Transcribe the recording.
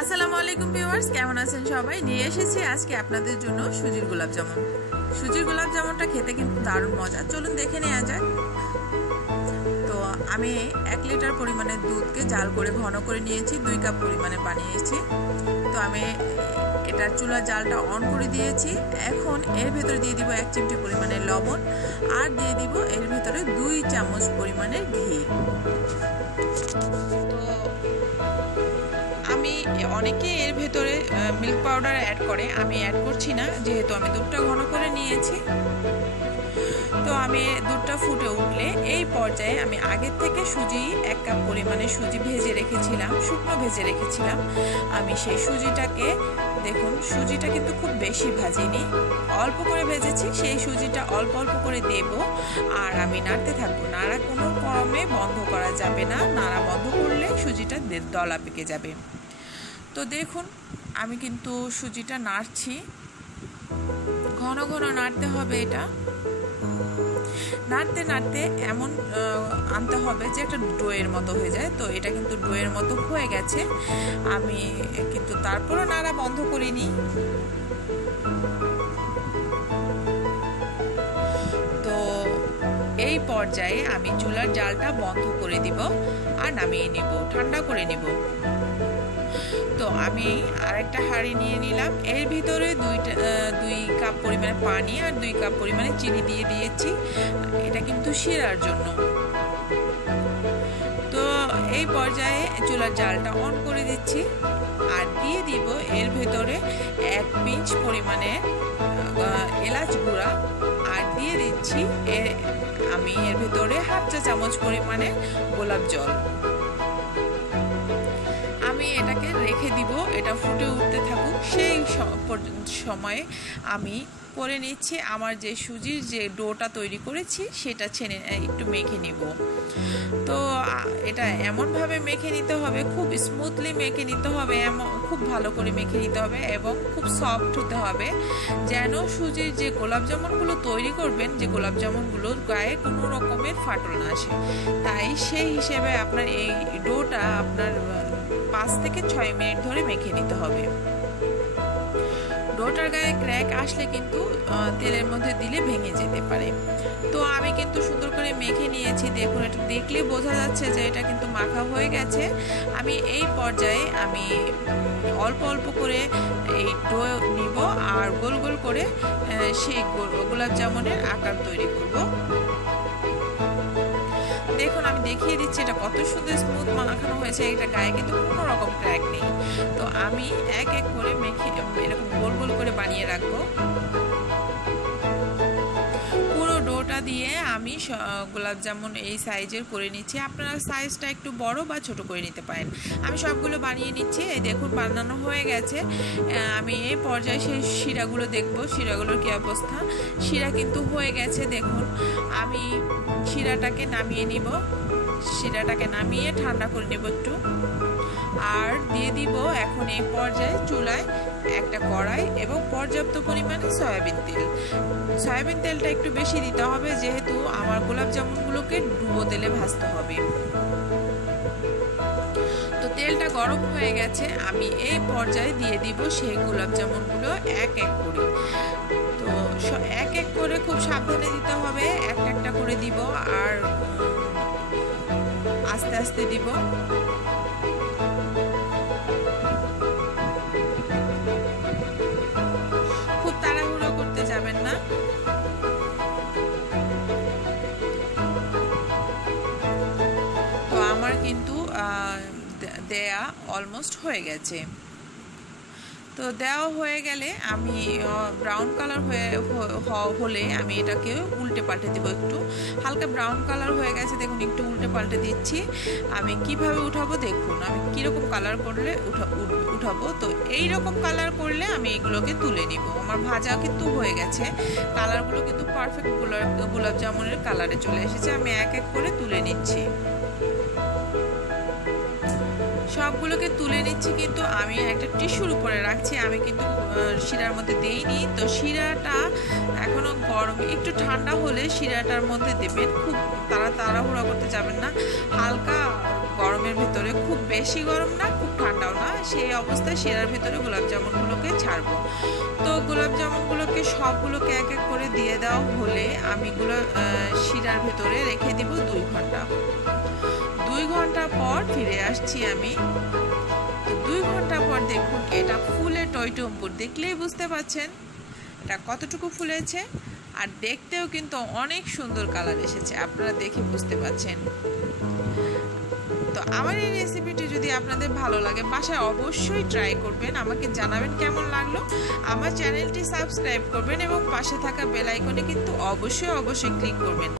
আসসালামু আলাইকুম ভিউয়ার্স, কেমন আছেন সবাই? নিয়ে এসেছি আজকে আপনাদের জন্য সুজির গোলাপ জামুন। সুজির গোলাপ জামুনটা খেতে কিন্তু দারুণ মজা। চলুন দেখে নেওয়া যায় তো আমি এক লিটার পরিমাণে দুধকে জাল করে ঘন করে নিয়েছি, দুই কাপ পরিমাণে বানিয়েছি তো আমি এটার চুলার জালটা অন করে দিয়েছি। এখন এর ভেতরে দিয়ে দিব এক চিমটি পরিমাণে লবণ আর দিয়ে দিব এর ভেতরে দুই চামচ পরিমাণের ঘি। তো অনেকে এর ভেতরে মিল্ক পাউডার অ্যাড করে। আমি অ্যাড করছি না, যেহেতু আমি দুধটা ঘন করে নিয়েছি। তো আমি দুধটা ফুটে উঠলে এই পর্যায়ে আমি আগের থেকে সুজি এক কাপ পরিমাণে সুজি ভেজে রেখেছিলাম, শুকনো ভেজে রেখেছিলাম। আমি সেই সুজিটাকে, দেখুন, সুজিটা কিন্তু খুব বেশি ভাজিনি। অল্প করে ভেজেছি, সেই সুজিটা অল্প অল্প করে দেব। আর আমি নাড়তে থাকব। নাড়া কোনো ক্রমে বন্ধ করা যাবে না। নাড়া বন্ধ করলে সুজিটা দলা পেকে যাবে। তো দেখুন, আমি কিন্তু সুজিটা নাড়ছি। ঘন ঘন নাড়তে হবে এটা। নাড়তে নাড়তে এমন আনতে হবে যে একটা ডোয়ের মতো হয়ে যায়। তো এটা কিন্তু ডোয়ের মতো হয়ে গেছে। আমি কিন্তু তারপরও নাড়া বন্ধ করিনি। তো এই পর্যায়ে আমি চুলার জালটা বন্ধ করে দিব আর নামিয়ে নিব, ঠান্ডা করে নিব। তো আমি আরেকটা হাঁড়ি নিয়ে নিলাম। এর ভিতরে দুইটা দুই কাপ পরিমাণে পানি আর দুই কাপ পরিমাণে চিনি দিয়ে দিয়েছি। এটা কিন্তু শিরার জন্য। তো এই পর্যায়ে চুলার জালটা অন করে দিচ্ছি আর দিয়ে দিব এর ভেতরে এক পিঞ্চ পরিমাণে এলাচ গুঁড়া। আর দিয়ে দিচ্ছি এ- আমি এর ভেতরে হাফ চা চামচ পরিমাণে গোলাপ জল। রেখে দিব এটা ফুটে উঠতে থাকুক। সেই সময়ে আমি করে নিচ্ছি। আমার যে সুজির যে ডোটা তৈরি করেছি, সেটা ছেনে একটু মেখে নিব। তো এটা এমনভাবে মেখে নিতে হবে, খুব স্মুথলি মেখে নিতে হবে এমন খুব ভালো করে মেখে নিতে হবে এবং খুব সফট হতে হবে, যেন সুজির যে গোলাপ জামুনগুলো তৈরি করবেন, যে গোলাপ জামুনগুলোর গায়ে কোনো রকমের ফাটল না আসে। তাই সেই হিসেবে আপনার এই ডোটা আপনার পাঁচ থেকে ছয় মিনিট ধরে মেখে নিতে হবে। ডোটার গায়ে ক্র্যাক আসলে কিন্তু তেলের মধ্যে দিলে ভেঙে যেতে পারে। তো আমি কিন্তু সুন্দর করে মেখে নিয়েছি, দেখুন এটা দেখলে বোঝা যাচ্ছে যে এটা কিন্তু মাখা হয়ে গেছে। আমি এই পর্যায়ে আমি অল্প অল্প করে এই ডো নিব আর গোল গোল করে সেই গোলাপ জামুনের আকার তৈরি করব। দেখুন আমি দেখিয়ে দিচ্ছি এটা কত সুন্দর স্মুথ মাখানো হয়েছে, এটা গায়ে কিন্তু কোনো রকম ক্র্যাক নেই। আমি এক এক করে মেখে, এরকম গোল গোল করে বানিয়ে রাখব। পুরো ডোটা দিয়ে আমি গোলাপ জামুন এই সাইজের করে নিচ্ছি। আপনারা সাইজটা একটু বড় বা ছোট করে নিতে পারেন। আমি সবগুলো বানিয়ে নিচ্ছি। এই দেখুন বানানো হয়ে গেছে। আমি এই পর্যায়ে সেই শিরাগুলো দেখব। শিরাগুলোর কী অবস্থা? শিরা কিন্তু হয়ে গেছে, দেখুন। আমি শিরাটাকে নামিয়ে নিব। শিরাটাকে নামিয়ে ঠান্ডা করে নেব একটু। আর দিয়ে দিব এখন এই পর্যায়ে চুলায় একটা কড়াই এবং পর্যাপ্ত পরিমাণে সয়াবিন তেল। সয়াবিন তেলটা একটু বেশি দিতে হবে, যেহেতু আমার গোলাপ জামুনগুলোকে ডুবো তেলে ভাজতে হবে। তো তেলটা গরম হয়ে গেছে, আমি এই পর্যায়ে দিয়ে দিব সেই গোলাপ জামুনগুলো এক এক করে। তো এক এক করে খুব সাবধানে দিতে হবে, একটা একটা করে দিব আর আস্তে আস্তে দিব। দেয়া অলমোস্ট হয়ে গেছে। তো দেওয়া হয়ে গেলে আমি ব্রাউন কালার হয়ে হলে আমি এটাকে উল্টে পাল্টে দেবো একটু। হালকা ব্রাউন কালার হয়ে গেছে, দেখুন একটু উল্টে পাল্টে দিচ্ছি। আমি কীভাবে উঠাবো দেখুন, আমি কীরকম কালার করলে উঠ- উঠাবো। তো এই রকম কালার করলে আমি এগুলোকে তুলে নিব। আমার ভাজা কিন্তু হয়ে গেছে। কালারগুলো কিন্তু পারফেক্ট গোলাপ গোলাপ জামুনের কালারে চলে এসেছে। আমি এক এক করে তুলে নিচ্ছি। সবগুলোকে তুলে নিচ্ছি, কিন্তু আমি একটা টিস্যুর উপরে রাখছি। আমি কিন্তু শিরার মধ্যে দেইনি। তো শিরাটা এখনও গরম। একটু ঠান্ডা হলে শিরাটার মধ্যে দেবেন। খুব তারা তাড়াহুড়া করতে যাবেন না। হালকা গরমের ভিতরে। খুব বেশি গরম না, খুব ঠান্ডাও না। সেই অবস্থায় শিরার ভিতরে গোলাপ জামুনগুলোকে ছাড়বো। তো গোলাপ জামুনগুলোকে সবগুলোকে এক এক করে দিয়ে দেওয়া হলে আমি গুলো শিরার ভিতরে রেখে দিব দুই ঘণ্টা। দুই ঘণ্টা পর ফিরে আসছি আমি। দুই ঘণ্টা পর দেখুন, এটা ফুলে টইটম্পুর দেখলেই বুঝতে পারছেন এটা কতটুকু ফুলেছে। আর দেখতেও কিন্তু অনেক সুন্দর কালার এসেছে, আপনারা দেখে বুঝতে পাচ্ছেন তো আমার এই রেসিপিটি যদি আপনাদের ভালো লাগে, বাসায় অবশ্যই ট্রাই করবেন। আমাকে জানাবেন কেমন লাগল। আমার চ্যানেলটি সাবস্ক্রাইব করবেন এবং পাশে থাকা বেল আইকনে কিন্তু অবশ্যই অবশ্যই ক্লিক করবেন।